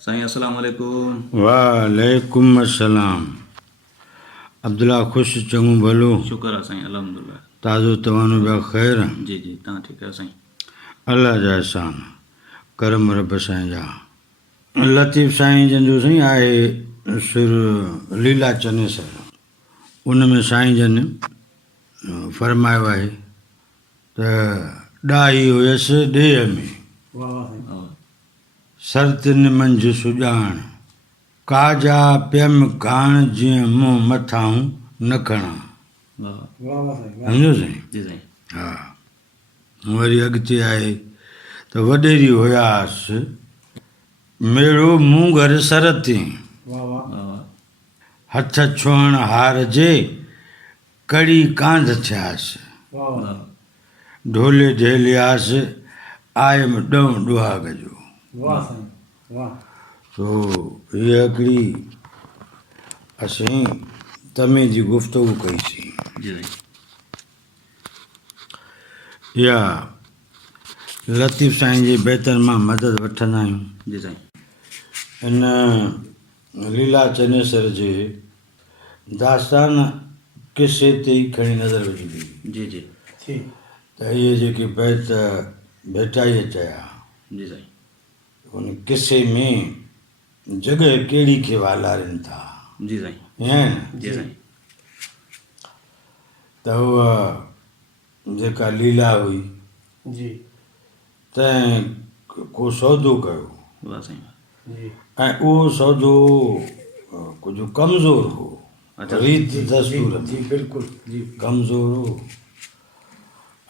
साईं अस्सलाम वालेकुम। वालेकुम अस्सलाम। अब्दुल्ला खुश चङो भलो? शुक्र आहे साईं, अल्हम्दुलिल्लाह। ताज़ो तवानो ॿिया ख़ैर? जी जी, तव्हां ठीकु आहियो साईं? अल्लाह जा एहसान, करम रब साईं जा। लतीफ़ साईं जन जो साईं आहे सुर लीला चनेसर, उन में साईं जन फरमायो आहे त ॾाही हुयसि ॾेह में सरतिन मंझि सुॼाण, काजा पियम घाण जीअं मूं मथां न खणा। सम्झो साईं? जी साईं। हा, वरी अॻिते आहे त वॾेरी हुयासि मेड़ो मूं घर सरती, हथ छुहण हार जे कड़ी कांध थियासि, ढोले ढेलियासि आयम ॾऊं ॾुहाग जो। तो हीअ हिकिड़ी असीं तमे जी गुफ़्तगू कईसीं। जी साईं। इहा लतीफ़ साईं जे बैतनि मां मदद वठंदा आहियूं। जी साईं। इन लीला चनेसर जे दास्तान किसे ते ई खणी नज़र विझी हुई। जी जी। त इहे जेके बैत भेटाईअ चया, जी साईं। उन किसे में जॻह कहिड़ी खे वालारनि था। जी साईं। ईअं न? जी साईं। त उहा जेका लीला हुई जी, तंहिं को सौदो कयो, वाह साईं। ऐं उहो सौदो कुझु कमज़ोर हो, अच्छा। रीत दस्तूर जी बिल्कुलु जी कमज़ोर हो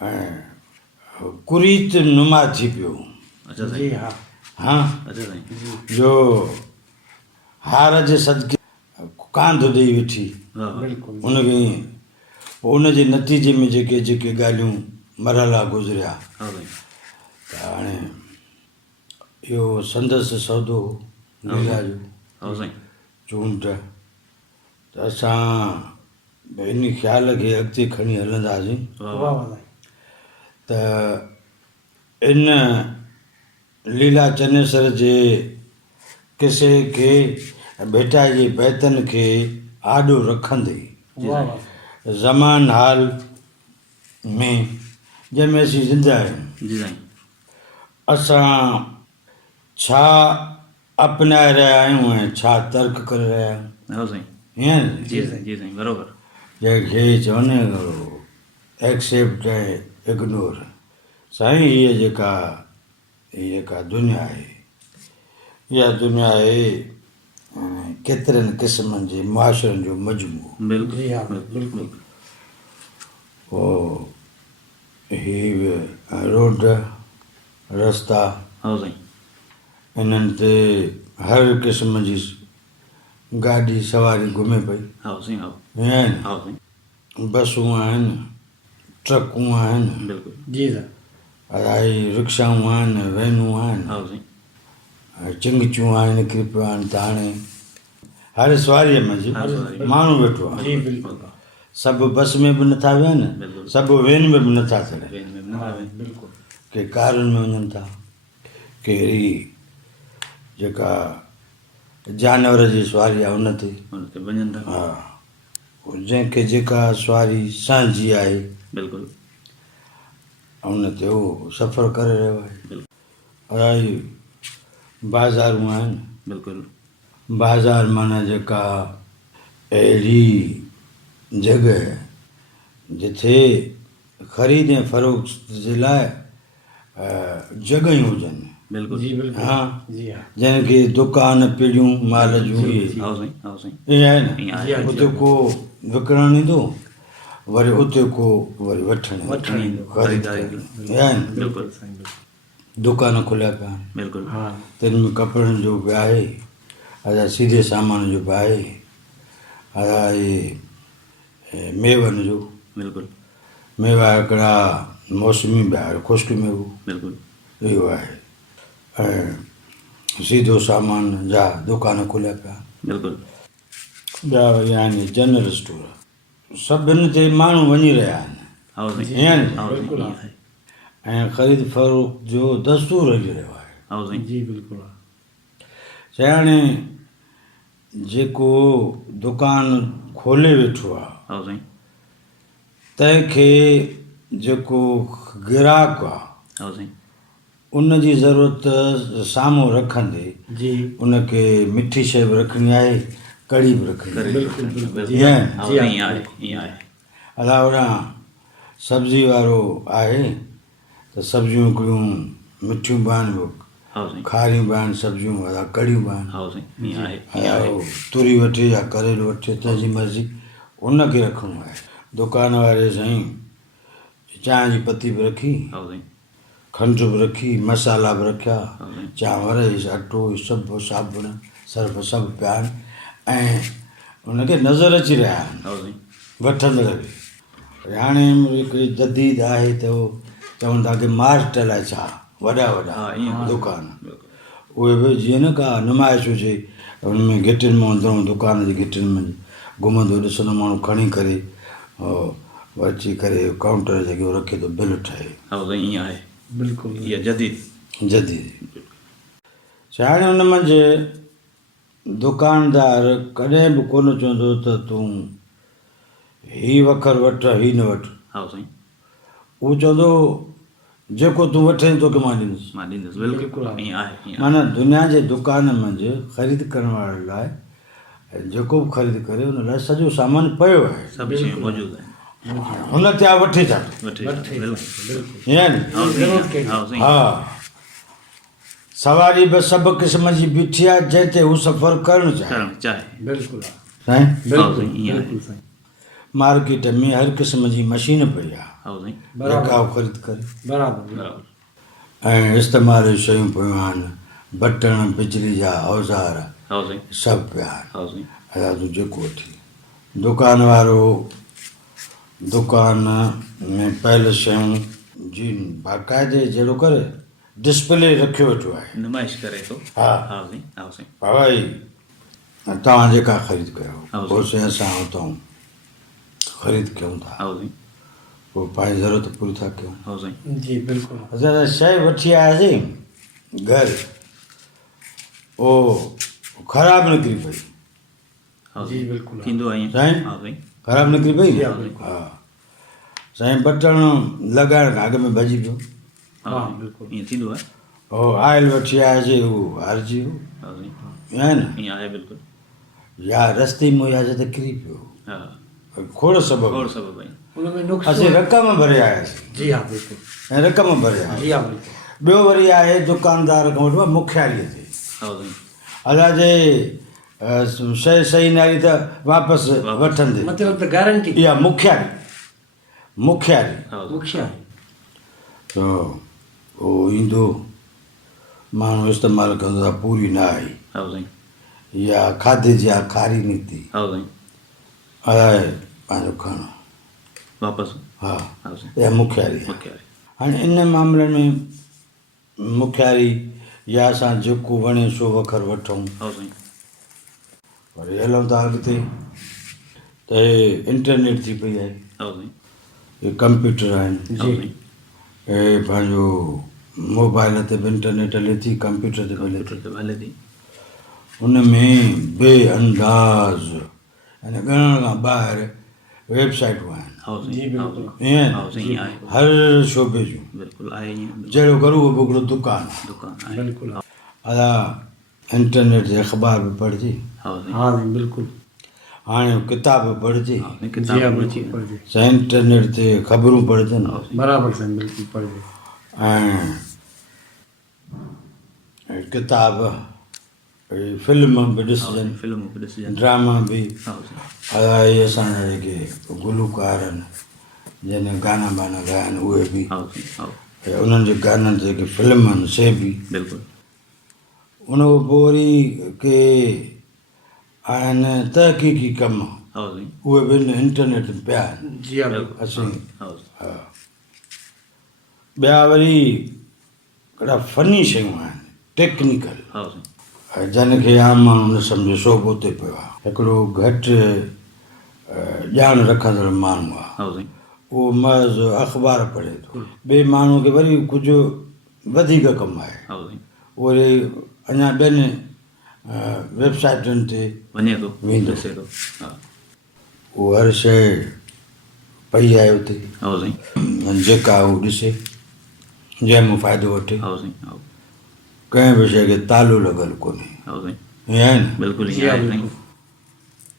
ऐं कुरीत नुमा थी पियो। अच्छा जी। साईं। हा हा, अच्छा साईं। जो हार जे सदके कांध ॾेई वेठी वाह वाह। बिल्कुलु उनखे उनजे नतीजे में जेके जेके ॻाल्हियूं मरहला गुज़रिया, हा साईं। त हाणे इहो संदसि सौदो हो लीला जो, हा साईं। चूंड। त असां इन ख़्याल खे अॻिते खणी हलंदासीं वाह वाह वाह। वाह। त इन लीला चनेसर जे किसे खे भेटाई जे बैतनि खे आॾो रखंदे वाह वाह। ज़मान हाल में जंहिंमें असीं ज़िंदा आहियूं, जी साईं। असां छा अपनाए रहिया आहियूं ऐं छा तर्क करे रहिया आहियूं। हा साईं। हीअं जी साईं। जी साईं, बराबरि। जंहिंखे चवंदा आहियूं एक्सेप्ट ऐं इग्नोर। साईं हीअ जेका दुनिया आहे, इहा दुनिया आहे केतिरनि क़िस्मनि जे मुआशरनि जो मजमूओ। बिल्कुलु। जी हा, बिल्कुलु। हीअ रोड रस्ता, हा साईं। इन्हनि ते हर क़िस्म जी गाॾी सवारी घुमे पई। हा साईं। हा। हीअं हा साईं। बसूं आहिनि, ट्रकूं आहिनि, बिल्कुलु। जी सर। हवाई रिक्शाऊं आहिनि, वैनूं आहिनि, हा साईं। चिंगचियूं आहिनि, निकिरी आहिनि। त हाणे हर सवारीअ में माण्हू वेठो आहे। जी बिल्कुलु। सभु बस में बि नथा वेहनि, बिल्कुलु। सभु वैन में बि नथा चढ़नि, वेन में बि न वेन। बिल्कुलु। के कारुनि में वञनि था, कहिड़ी जेका जानवर जी सवारी आहे उन ते। हुन ते वञनि था। हा, जंहिंखे जेका सवारी सांझी आहे बिल्कुलु। उन ते उहो सफ़र करे रहियो आहे। बिल्कुलु। अलाई बाज़ारूं आहिनि। बिल्कुलु। बाज़ार माना जेका अहिड़ी जॻह जिथे ख़रीद ऐं फ़रोख्त जे लाइ जॻहियूं हुजनि। बिल्कुलु। जी बिल्कुलु। हा, जी हा। जंहिंखे दुकान पीढ़ियूं माल जूं इहे हा साईं। हा साईं। ईअं आहे ईअं न। आहे। उते को विकिणणु ईंदो, वरी उते को वरी वठणु वठणु ईंदो। ख़रीद ख़रीदारी। करणु। ईअं आहे न। बिल्कुलु। दुकान खुलिया पिया आहिनि। बिल्कुलु। हा। तिन में कपिड़नि जो बि आहे, अदा सीधे सामान जो बि आहे, अदा इहे मेवनि जो। बिल्कुलु। मेवा हिकिड़ा मौसमी बि आहे, ख़ुश्क मेवो बिल्कुलु। इहो आहे। ऐं सीधो सामान जा दुकान खुलिया पिया। बिल्कुलु। ॿिया वरी आहिनि जनरल स्टोर, सभिनि ते माण्हू वञी रहिया आहिनि। हा साईं। ईअं न। हा साईं। बिल्कुलु। ईअं आहे। ऐं ख़रीद फ़रोख्त जो दस्तूर हली रहियो आहे। हा साईं। जी बिल्कुलु। चई हाणे जेको दुकान खोले वेठो आहे हा साईं तंहिंखे जेको गिराक आहे हा साईं उन जी ज़रूरत साम्हूं रखंदे जी उनखे मिठी शइ बि रखणी आहे कढ़ी बि रखणी बिल्कुलु बिल्कुलु आहे ईअं हा जी हा ईअं आहे ईअं आहे अलाए होॾां सब्ज़ी वारो आहे त सब्जियूं हिकिड़ियूं मिठियूं बि आहिनि हा साईं खारियूं बि आहिनि सब्जियूं अलाए कढ़ियूं बि आहिनि हा साईं ईअं आहे अलाए उहो तुरी वठे या करेलो वठे तंहिंजी मर्ज़ी उनखे रखिणो आहे दुकान वारे साईं चांहि जी पती बि रखी हा साईं खंडु बि रखी मसाला बि रखिया हा साईं चांवर अटो सभु साबुण सर्फ सभु पिया आहिनि ऐं उनखे नज़र अची रहिया आहिनि हा साईं वठंदड़ बि हाणे हिकिड़ी जदीद आहे त उहो चवनि था की मार्ट अलाए छा वॾा हा वॾा ईअं दुकान उहे बि जीअं न का नुमाइश हुजे हुन में गिटियुनि में अंदरूं दुकान जी गिटियुनि में घुमंदो ॾिसंदो माण्हू खणी करे अची करे काउंटर जेको रखे थो बिल ठहे हा साईं ईअं आहे बिल्कुलु इहा जदीद जदीद हाणे हुन मंझि दुकानदार कॾहिं बि कोन चवंदो त तूं हीउ वखर वठ हीउ न वठ हा साईं उहो चवंदो जेको तूं वठे तोखे मां ॾींदुसि मां ॾींदुसि बिल्कुलु ईअं आहे ईअं माना दुनिया जे दुकान मंझि ख़रीद करण वारे लाइ जेको बि ख़रीद करे हुन लाइ सॼो सामान पियो आहे सभु शयूं मौजूदु आहिनि हुन ते आहे वठी था वठी बिल्कुलु ईअं नी हा साईं हा साईं हा सवारी बि सभु क़िस्म जी बीठी आहे जंहिं ते हू सफ़र करणु चाहे करणु चाहे बिल्कुलु साईं बिल्कुलु ईअं आहे बिल्कुलु साईं मार्केट में हर क़िस्म जी मशीन पई आहे हा साईं जेका हू ख़रीद करे बराबरि बराबरि ऐं इस्तेमालु जूं शयूं पियूं आहिनि बटण बिजली जा औज़ार हा साईं सभु पिया आहिनि हा साईं अदा तूं जेको वठी दुकान वारो दुकान में पयल शयूं जी बाक़ाइदे जहिड़ो करे डिस्प्ले रखियो वेठो आहे नुमाइश करे थो हा हा साईं हा साईं भाई तव्हां जेका ख़रीद हा कयो पोइ साईं असां हुतां ख़रीद कयूं था हा साईं पोइ पंहिंजी ज़रूरत पूरी था कयूं हा साईं जी बिल्कुलु असां शइ वठी आयासीं घर उहो ख़राबु निकिरी पई हा जी साईं बिल्कुलु थींदो आहे ईअं साईं हा साईं ख़राबु निकिरी पई जी, न? बिल्कुलु। हा साईं बटण लॻाइण खां अॻु में भॼी पियो हा हा, साईं बिल्कुलु। ईअं थींदो आहे उहो आयल वठी आयासीं उहो हारिजी वियो हा साईं ईअं आहे न ईअं आहे बिल्कुलु या रस्ते में हुयासीं त किरी पियो हा खोड़ सबबु खोड़ सबबु आहिनि हुन में नुक़्स असीं रक़म भरे आयासीं जी हा बिल्कुलु ऐं रक़म भरे आयासीं जी हा बिल्कुलु ॿियो वरी आहे दुकानदार खां वठो आहे मुखियारीअ ते हा साईं अलाए जे शइ सही न आई त वापसि वठंदे मतिलबु त गारंटी इहा मुखियारी मुखियारी हा साईं मुखिया त उहो ईंदो माण्हू इस्तेमालु कंदो आहे पूरी न आई हा साईं या खाधे जी आहे खारी निकिती हा साईं अलाए पंहिंजो खणो वापसि हा हा साईं इहा मुखियारी आहे मूंखे आहे हाणे इन मामलनि में मुखियारी या असां जेको वणे सो वखर वठूं हा साईं वरी हलूं था अॻिते त हे इंटरनेट थी पई आहे हा साईं हे कंप्यूटर आहिनि हा साईं हे पंहिंजो मोबाइल ते बि इंटरनेट हले थी कंप्यूटर ते बि हले थी कंप्यूटर ते हले थी उन में बेअंदाज़ यानी ॻणण खां ॿाहिरि वेबसाइटूं आहिनि हा जी, साईं हा बिल्कुलु। साईं ईअं हा साईं ईअं आहे हर शोबे जूं बिल्कुलु आहे ईअं जहिड़ो करूं उहो बि हिकिड़ो दुकानु आहे दुकान आहे बिल्कुलु अदा इंटरनेट ते अख़बार बि पढ़िजे हा साईं हा जी बिल्कुलु हाणे किताब बि पढ़िजे हा साईं जी हा किताब बिल्कुलु अची पढ़जे साईं इंटरनेट ते ख़बरूं पढ़जनि हा साईं बराबरि साईं बिल्कुलु पढ़जे ऐं किताब फिल्म बि हा ॾिसजनि साईं फिल्म बि ॾिसजनि ड्रामा बि हा साईं अलाए असांजा जेके गुलूकार आहिनि जंहिंने गाना बाना ॻाया आहिनि उहे बि हा साईं हा ऐं उन्हनि जे गाननि ते जेके फिल्म आहिनि से बि बिल्कुलु उन खां पोइ वरी के आहिनि तहक़ीक़ी कम हा साईं उहे बि इन इंटरनेट ते पिया आहिनि जी हा बिल्कुलु असीं हा हा ॿिया वरी हिकिड़ा फनी शयूं आहिनि टेक्निकल हा साईं जंहिंखे आम माण्हू न सम्झे सो बि उते पियो आहे हिकिड़ो घटि ॼाण रखंदड़ माण्हू आहे हा साईं उहो महज़ अख़बार पढ़े थो ॿिए माण्हू खे वरी कुझु वधीक कमु आहे हा साईं वरी अञा ॿियनि वेबसाइटुनि ते वञे थो वेंदो। ॾिसे थो हा उहो हर शइ पई आहे उते हा साईं जेका उहो ॾिसे जंहिं मां फ़ाइदो वठे हा साईं हा कंहिं बि शइ खे तालो लॻल कोन्हे हा साईं ईअं आहे न बिल्कुलु जी ईअं हा आहे साईं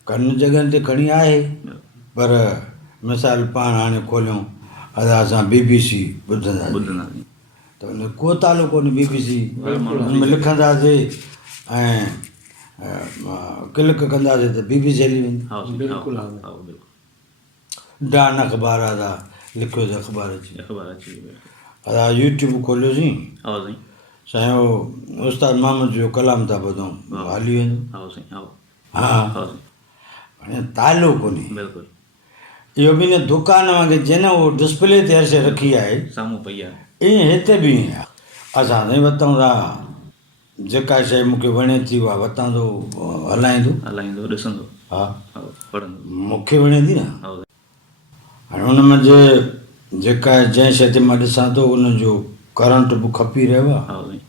कनि जॻहियुनि ते खणी आहे पर मिसाल पाण हाणे खोलियूं असां BBC ॿुधंदासीं ॿुधंदासीं त हुन को तालो कोन्हे BBC हुन में लिखंदासीं ऐं क्लिक कंदासीं त BBC हली वेंदी हा साईं बिल्कुलु हा हा हा बिल्कुलु डान अख़बार आहे लिखियो त अख़बार अची ख़बर अची वई बिल्कुलु असां YouTube खोलियोसीं हा साईं साईं उहो उस्ताद मोहम्मद जो कलाम था ॿुधूं हली वेंदो हा साईं हा हा हा साईं हाणे तालो कोन्हे बिल्कुलु इहो बि न दुकान वांगुरु जंहिं उहो डिस्प्ले ते हर शइ रखी आहे साम्हूं पई आहे ईअं हिते बि ईअं आहे असां साईं वठूं था जेका शइ मूंखे वणे थी उहा वठां थो हलाईंदो हलाईंदो ॾिसंदो हा हा पढ़ंदो मूंखे वणे थी न हा साईं हाणे हुन में जेका जंहिं शइ ते मां ॾिसां थो उनजो करंट बि खपी रहियो आहे हा साईं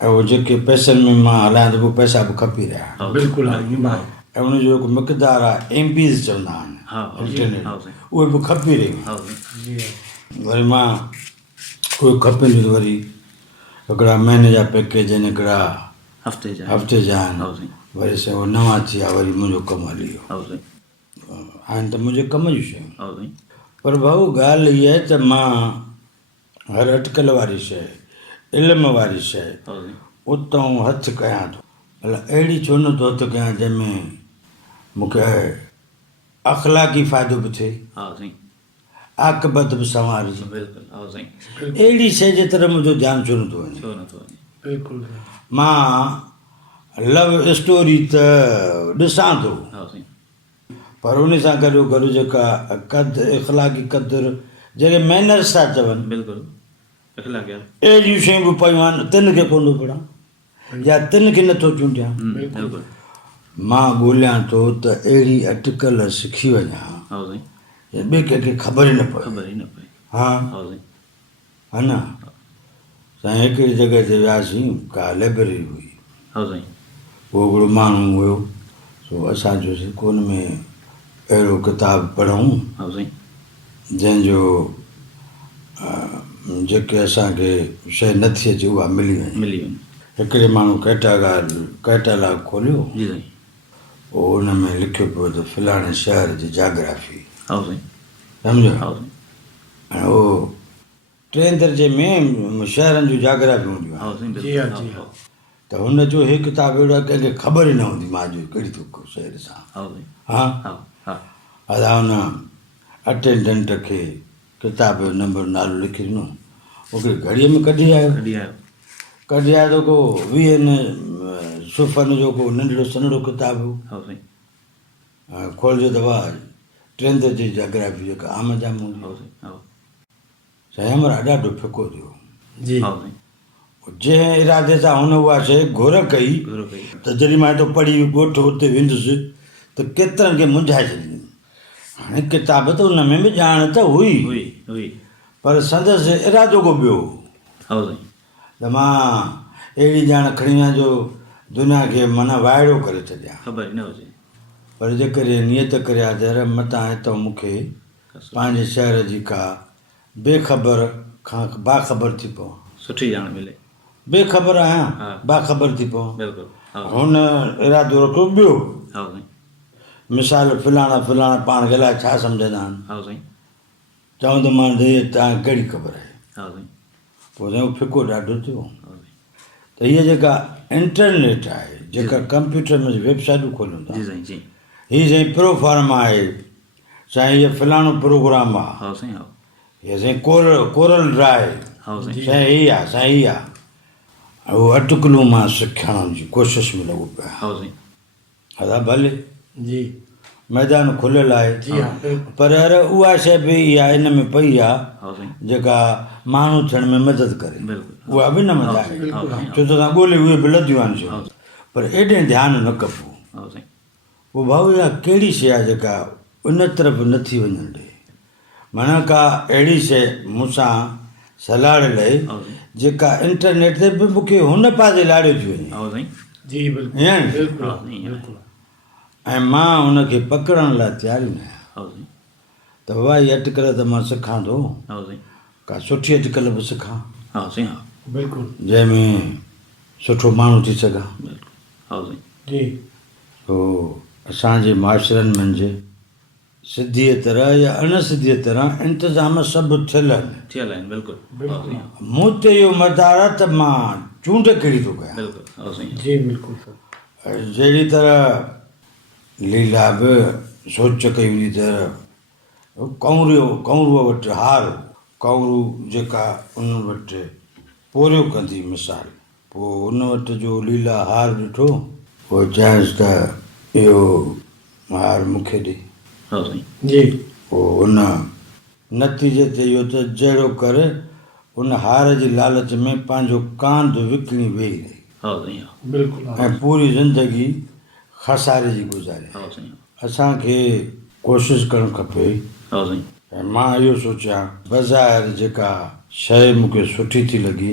ऐं उहो जेके पैसनि में मां हलायां थो उहे पैसा बि खपी रहिया हा बिल्कुलु हा ईअं आहे ऐं उनजो जेको मिक़दारु आहे MBs चवंदा आहिनि हा हा इंटरनेट हा साईं उहे बि खपी रहियूं हा साईं जी हा वरी मां उहे खपनि त वरी हिकिड़ा महीने जा पैकेज आहिनि हिकिड़ा हफ़्ते जा हफ़्ते जा हा आहिनि साईं वरी से उहे नवां थी विया वरी मुंहिंजो कमु हली वियो हा साईं आहिनि त मुंहिंजे कम जूं शयूं हा साईं पर भाऊ ॻाल्हि इहा आहे त मां हर अटकल वारी शइ इल्म वारी शइ हा साईं उतां हथु कयां थो अलाए अहिड़ी छो नथो हथु कयां जंहिंमें मूंखे अख़लाक़ी फ़ाइदो बि थिए हा साईं आकबत बि संवारजे बिल्कुलु हा साईं अहिड़ी शइ जे तरफ़ मुंहिंजो ध्यानु छो नथो वञे छो नथो वञे बिल्कुलु मां लव स्टोरी त ॾिसां थो हा साईं पर उन सां गॾो गॾु जेका इख़लाक़ी क़दुरु जेके मैनर्स था चवनि बिल्कुलु इख़लाक़ अहिड़ियूं शयूं बि पयूं आहिनि तिन खे कोन थो पढ़ां या तिन खे नथो चूंडियां बिल्कुलु मां ॻोल्हियां थो त अहिड़ी अटकल सिखी वञा हा साईं ॿिए कंहिंखे ख़बर ई न पए ख़बर ई न पए हा हा साईं हा न साईं हिकिड़ी जॻह ते वियासीं का लाइब्रेरी हुई हा साईं उहो हिकिड़ो माण्हू हुयो सो असां चयोसीं कोन में अहिड़ो किताबु पढ़ूं हा साईं जंहिंजो जेके असांखे शइ नथी अचे उहा मिली वञे मिली वञे हिकिड़े माण्हू कैटालॉग खोलियो जी साईं पोइ हुन में लिखियो पियो त फलाणे शहर जी जाग्राफी हा साईं सम्झो हा साईं ऐं उहो 3 दर्जे में शहरनि जूं जाग्राफी हूंदियूं हा आहिनि साईं जी हा, जी बिल्कुलु त हुन जो हे किताबु अहिड़ो आहे कंहिंखे ख़बर ई न हूंदी मां जो कहिड़ी थो शइ ॾिसां हा साईं हा हा हा असां हुन अटेंडेंट खे किताब जो नंबर नालो लिखी ॾिनो मूंखे घड़ीअ में कढी आयो कढी आयो त को 20 सुफ़नि जो को नंढड़ो सन्हड़ो किताबु हा साईं खोलिजो त वाह 3 दर्जे जी जाग्राफी जेका आम जाम हूंदी हा साईं हा साईं हमरा ॾाढो फिको थियो जी हा साईं जंहिं इरादे सां हुन उहा शइ घुर कई गुरू कई त जॾहिं मां हेठो पढ़ी ॻोठ हुते वेंदुसि त केतिरनि खे मुंझाए छॾींदी हाणे किताब त हुन में बि ॼाण त हुई हुई हुई पर संदसि इरादो को ॿियो हा साईं त मां अहिड़ी ॼाण खणी वञा जो दुनिया खे माना वाइड़ो करे छॾियां ख़बर ई न हुजे पर जेकॾहिं नियत करिया त मतां हितां मूंखे पंहिंजे शहर जी का बेख़बर खां बाख़बर थी पवां सुठी ॼाण मिले बेख़बर आहियां हा बाख़बर थी पवां बिल्कुलु हा हुन इरादो रखो ॿियो हा साईं मिसाल फलाणा पाण खे अलाए छा सम्झंदा आहिनि हा साईं चवंदो मां तव्हांखे कहिड़ी ख़बर आहे हा साईं पोइ साईं फिको ॾाढो थियो हा साईं त हीअ जेका इंटरनेट आहे जेका कंप्यूटर में वेबसाइटूं खोलियूं था जी साईं जी हीअ साईं प्रो फॉर्म आहे साईं हीअ फलाणो प्रोग्राम आहे हा साईं हा हीअ साईं कोरल ड्राइव हा साईं साईं हीअ आहे साईं हीअ आहे उहो अटकलूं मां सिखण जी कोशिशि में लॻो पिया हा साईं हा भले जी मैदान खुलियल आहे जी हा बिल्कुलु पर उहा शइ बि इहा इन में पई आहे हा साईं जेका माण्हू थियण में मदद करे बिल्कुलु उहा बि न मज़ा आहे हा साईं छो त तव्हां ॻोल्हे उहे बि लधियूं आहिनि शयूं पर एॾे ध्यानु न कबो हा साईं पोइ भाऊ इहा कहिड़ी शइ आहे जेका उन तरफ़ नथी वञणु ॾे माना का अहिड़ी शइ मूंसां सलाड़ लहे हा साईं जेका इंटरनेट ते बि मूंखे हुन पासे लाड़ियो थी वञे हा साईं जी बिल्कुलु ईअं नी? बिल्कुलु हा, ईअं आहे। बिल्कुलु ऐं मां हुनखे पकड़ण लाइ तयार ई न आहियां हा साईं। त वाही अटकल त मां सिखां थो हा साईं। का सुठी अटकल बि सिखां हा साईं। हा बिल्कुलु जंहिंमें सुठो माण्हू थी सघां। बिल्कुलु। हा साईं। जी तो असांजे माशरनि मंझि सिधीअ तरह या अण सिधीअ तरह इंतिज़ाम सभु थियल आहिनि। थियल आहिनि बिल्कुलु। हा साईं। मूं ते इहो मदार आहे त मां चूंड कहिड़ी थो कयां। बिल्कुलु। हा साईं। जी बिल्कुलु सर जहिड़ी तरह लीला बि सोच कई हुई त कौरूअ वटि हार कौरू जेका उन वटि पोरियो कंदी मिसाल पोइ उन वटि जो लीला हार ॾिठो पोइ चयांसि त इहो हार मूंखे ॾे। हा साईं। जी पोइ उन नतीजे ते इहो त जहिड़ो करे उन हार जी लालच में पंहिंजो कांध विकिणी वेही रही हा साईं। हा बिल्कुलु ऐं पूरी ज़िंदगी खसारे जी गुज़ारे। हा साईं। असांखे कोशिशि करणु खपे हा साईं। ऐं मां इहो सोचियां बज़ाहिर जेका शइ मूंखे सुठी थी लॻी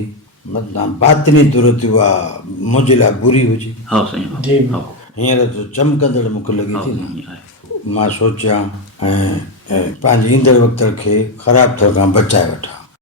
मतिलबु बातिनी तौर ते उहा मुंहिंजे लाइ बुरी हुजे। हा साईं। हा जी हा हींअर त चमकंदड़ मूंखे लॻे हा थी न साईं। आहे। मां सोचियां ऐं पंहिंजे ईंदड़ वक़्त खे ख़राबु थियण खां बचाए वठां।